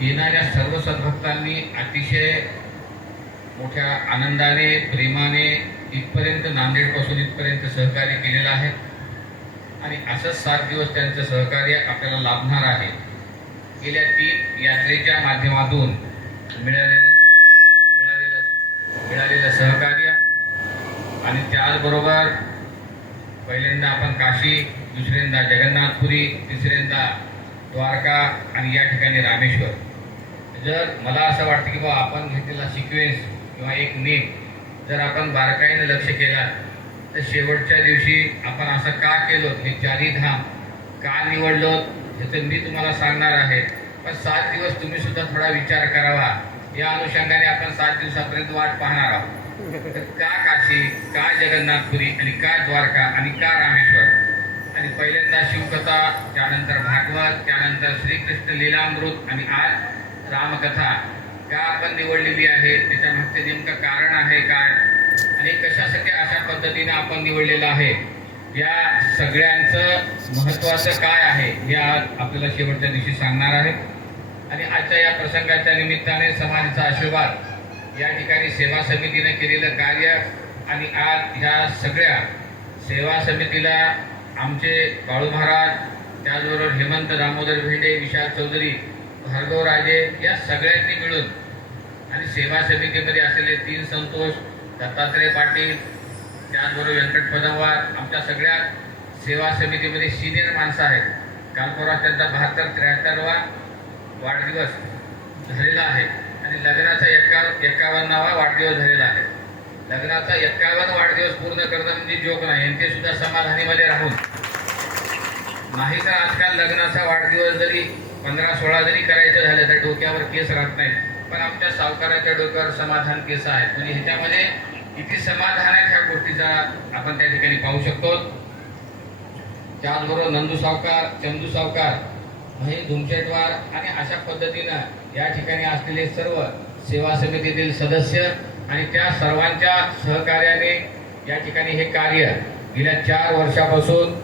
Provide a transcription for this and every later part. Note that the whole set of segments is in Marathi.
येणाऱ्या सर्व सद्भक्तांनी अतिशय मोठ्या आनंदाने प्रेमाने इथपर्यंत नांदेडपासून इथपर्यंत सहकार्य केलेलं आहे आणि असंच 7 दिवस त्यांचं सहकार्य आपल्याला लाभणार आहे. गेल्या 3 यात्रेच्या माध्यमातून मिळालेलं सहकार्य आणि त्याचबरोबर पहिल्यांदा आपण काशी, दुसऱ्यांदा जगन्नाथपुरी, तिसऱ्यांदा द्वारका आणि या ठिकाणी रामेश्वर. जर मला असं वाटतं की बाबा आपण घेतलेला सिक्वेन्स किंवा एक नेम जर आपण बारकाईने लक्ष केला तर शेवटच्या दिवशी आपण असं का केलो, हे 4ही धाम का निवडलो ह्याचं मी तुम्हाला सांगणार आहे. पण 7 दिवस तुम्ही सुद्धा थोडा विचार करावा. या अनुषंगाने आपण 7 दिवसापर्यंत वाट पाहणार आहोत. तर का काशी, का जगन्नाथपुरी आणि का द्वारका आणि का रामेश्वर. आणि पहिल्यांदा शिवकथा, त्यानंतर भागवत, त्यानंतर श्रीकृष्ण लीलामृत आणि आज रामकथा का आपण निवडलेली आहे, त्याच्या मागचे नेमकं कारण आहे काय आणि कशासाठी अशा पद्धतीने आपण निवडलेलं आहे, या सगळ्यांचं महत्त्वाचं काय आहे हे आज आपल्याला शेवटच्या दिवशी सांगणार आहे. आणि आजच्या या प्रसंगाच्या निमित्ताने समाजाचा आशीर्वाद, या ठिकाणी सेवा समितीने केलेलं कार्य आणि आज ह्या सगळ्या सेवा समितीला आमचे बाळू महाराज, त्याचबरोबर हेमंत दामोदर भेंडे, विशाल चौधरी, भार्गव राजे या सगळ्यांनी मिळून आणि सेवा समितीमध्ये असलेले 3 संतोष, दत्तात्रय पाटील, त्याचबरोबर व्यंकट पदमवार, आमच्या सगळ्या सेवा समितीमध्ये सिनियर माणसं आहेत. काल परवा त्यांचा 72-73वा वाढदिवस झालेला आहे आणि लग्नाचा 51वा वाढदिवस झालेला आहे. लग्नाचा 51 वाढदिवस पूर्ण करणं म्हणजे जोक नाही. यांचे सुद्धा समाधानीमध्ये राहून नाही तर आजकाल लग्नाचा वाढदिवस जरी 15-16 जरी करायचं झालं तर डोक्यावर केस राहत नाहीत. पण आमच्या सावकाराच्या डोक्यावर समाधान केस आहेत. म्हणजे ह्याच्यामध्ये किती समाधान आहे ह्या गोष्टीचा आपण त्या ठिकाणी पाहू शकतो. त्याचबरोबर नंदू सावकार, चंदू सावकार, महेश धुमशेटवार आणि अशा पद्धतीनं या ठिकाणी असलेले सर्व सेवा समितीतील सदस्य आणि त्या सर्वांच्या सहकार्याने या ठिकाणी हे कार्य गेल्या 4 वर्षापासून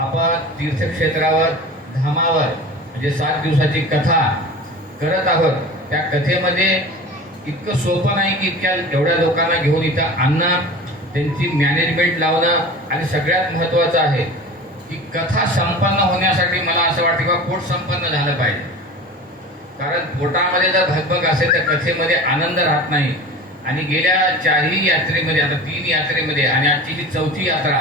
आपण तीर्थक्षेत्रावर, धामावर म्हणजे 7 दिवसाची कथा करत आहोत. त्या कथेमध्ये इतकं सोपं नाही की एवढ्या लोकांना घेऊन इथं आणणं, त्यांची मॅनेजमेंट लावणं आणि सगळ्यात महत्त्वाचं आहे की कथा संपन्न होण्यासाठी मला असं वाटतं की पोट संपन्न झालं पाहिजे. कारण पोटामध्ये जर भगभग असेल तर कथेमध्ये आनंद राहत नाही. आणि गेल्या 4ही यात्रेमध्ये, आता 3 यात्रेमध्ये आणि आजची ही 4थी यात्रा,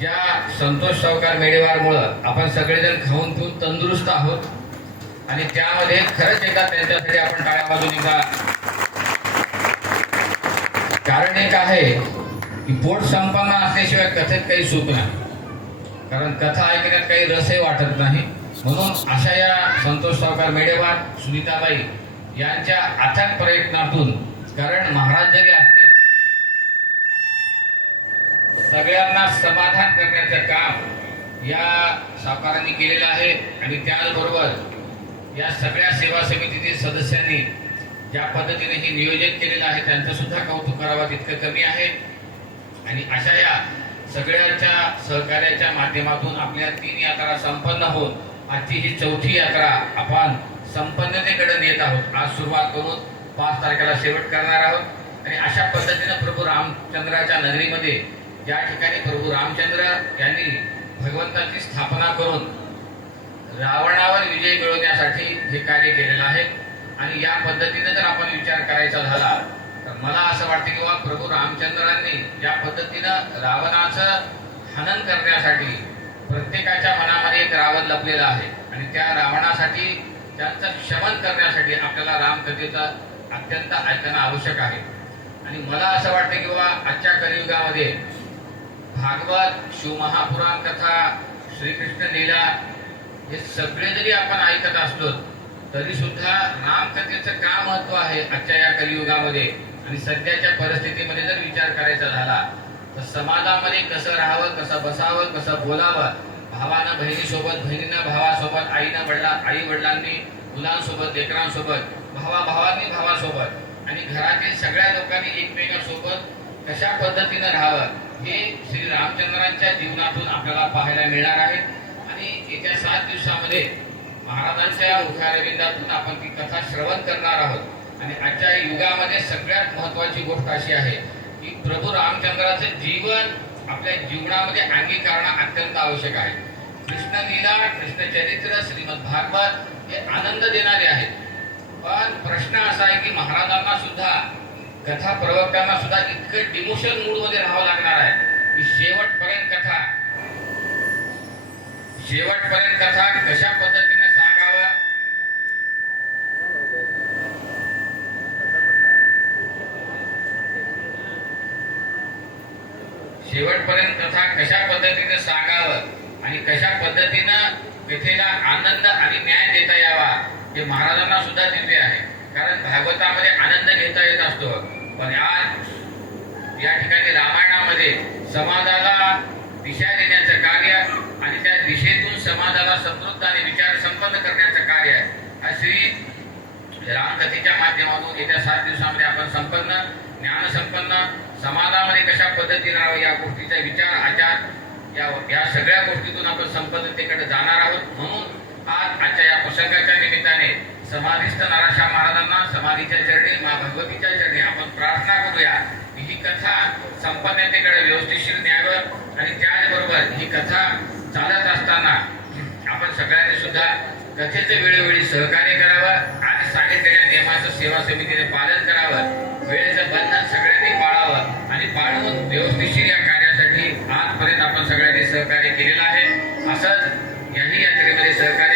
ज्या संतोष सावकार मेडेवारमुळं आपण सगळेजण खाऊन पिऊन तंदुरुस्त आहोत आणि त्यामध्ये खरंच एकदा त्यांच्यासाठी आपण टाळ्या वाजवून का. कारण एक आहे की पोट संपन्न असल्याशिवाय कथेत काही सुख नाही. कारण कथा ऐकण्यात काही रसही वाटत नाही. म्हणून अशा या संतोष सावकार मेडेवार, सुनीताबाई यांच्या अथक प्रयत्नातून, कारण महाराज जरी असते सगळ्यांना समाधान करण्याचं काम या सावकारांनी केलेलं आहे. आणि त्याचबरोबर या सगळ्या सेवा समितीतील सदस्यांनी ज्या पद्धतीने हे नियोजन केलेलं आहे त्यांचं सुद्धा कौतुक करावं तितकं कमी आहे. आणि अशा या सगळ्यांच्या सहकार्याच्या माध्यमातून आपल्या 3 यात्रा संपन्न होऊन आजची ही 4थी यात्रा आपण संपन्नतेकडे नेत आहोत. आज सुरुवात करून 5 तारखेला शेवट करणार आहोत. आणि अशा पद्धतीनं प्रभू रामचंद्राच्या नगरीमध्ये ज्या ठिकाणी प्रभू रामचंद्र यांनी भगवंताची स्थापना करून रावणावर विजय मिळवण्यासाठी हे कार्य केलेलं आहे. आणि या पद्धतीने जर आपण विचार करायचा झाला तर मला असं वाटतं की प्रभू रामचंद्रांनी ज्या पद्धतीनं रावणाचं हनन करण्यासाठी प्रत्येकाच्या मनामध्ये एक रावण लपलेला आहे आणि त्या रावणासाठी त्यांचं शमन करण्यासाठी आपल्याला रामकथेचं अत्यंत ऐकणं आवश्यक आहे. आणि मला असं वाटतं की आजच्या कलियुगामध्ये भागवत, शिवमहापुराण कथा, श्रीकृष्ण लीला हे सगळे जरी आपण ऐकत असलो तरी सुद्धा रामकथेचं का महत्व आहे आजच्या या कलियुगामध्ये आणि सध्याच्या परिस्थितीमध्ये जर विचार करायचा झाला तर समाजामध्ये कसं राहावं, कसं बसावं, कसं बोलावं, भावानं बहिणीसोबत, बहिणीनं भावासोबत, आईनं आई वडिलांनी मुलांसोबत, लेकरांसोबत, भावाभावांनी भावासोबत आणि घरातील सगळ्या लोकांनी एकमेकांसोबत कशा पद्धतीनं राहावं हे श्री रामचंद्रांच्या जीवनातून आपल्याला पाहायला मिळणार आहे. आणि येत्या 7 दिवसामध्ये महाराजांच्या मुखारविंदातून आपण ती कथा श्रवण करणार आहोत. आणि आजच्या युगामध्ये सगळ्यात महत्वाची गोष्ट अशी आहे की प्रभू रामचंद्राचं जीवन आपल्या जीवनामध्ये अंगीकारणं अत्यंत आवश्यक आहे. कृष्णलीला, कृष्णचरित्र, श्रीमद भागवत हे आनंद देणारे आहेत. पण प्रश्न असा आहे की महाराजांना सुद्धा, कथा प्रवक्त्यांना सुद्धा इतकं डिमोशन मूड मध्ये राहावं लागणार आहे की शेवटपर्यंत कथा कशा पद्धतीने सांगावं, शेवटपर्यंत कथा कशा पद्धतीने सांगावं आणि कशा पद्धतीनं कथेला आनंद आणि न्याय देता यावा हे महाराजांना सुद्धा दिले आहे. कारण भागवतामध्ये आनंद घेता येत असतो, पण आज या ठिकाणी रामायणामध्ये समाजाला दिशा देण्याचं कार्य आणि त्या दिशेतून समाजाला समृद्ध आणि विचार संपन्न करण्याचं कार्य हा श्री रामकथेच्या माध्यमातून येत्या 7 दिवसामध्ये आपण संपन्न, ज्ञानसंपन्न समाजामध्ये कशा पद्धतीने राहावं या गोष्टीचा विचार, आचार या सगळ्या गोष्टीतून आपण संपन्नतेकडे जाणार आहोत. म्हणून आजच्या या प्रसंगाच्या निमित्ताने समाधिस्थ नारायण महाराजांना समाधीच्या चरणी, मा भगवतीच्या चरणी आपण प्रार्थना करूया की ही कथा संपन्नतेकडे व्यवस्थिशीर न्यावं. आणि त्याचबरोबर ही कथा चालत असताना आपण सगळ्यांनी सुद्धा कथेचं वेळोवेळी सहकार्य करावं आणि सांगितलेल्या नियमाचं सेवा समितीने पालन करावं. वेळेचं बंधन सगळ्यांनी पाळावं आणि पाळून व्यवस्थिशीर या कार्यासाठी आजपर्यंत आपण सगळ्यांनी सहकार्य केलेलं आहे. असंच याही यात्रेमध्ये सहकार्य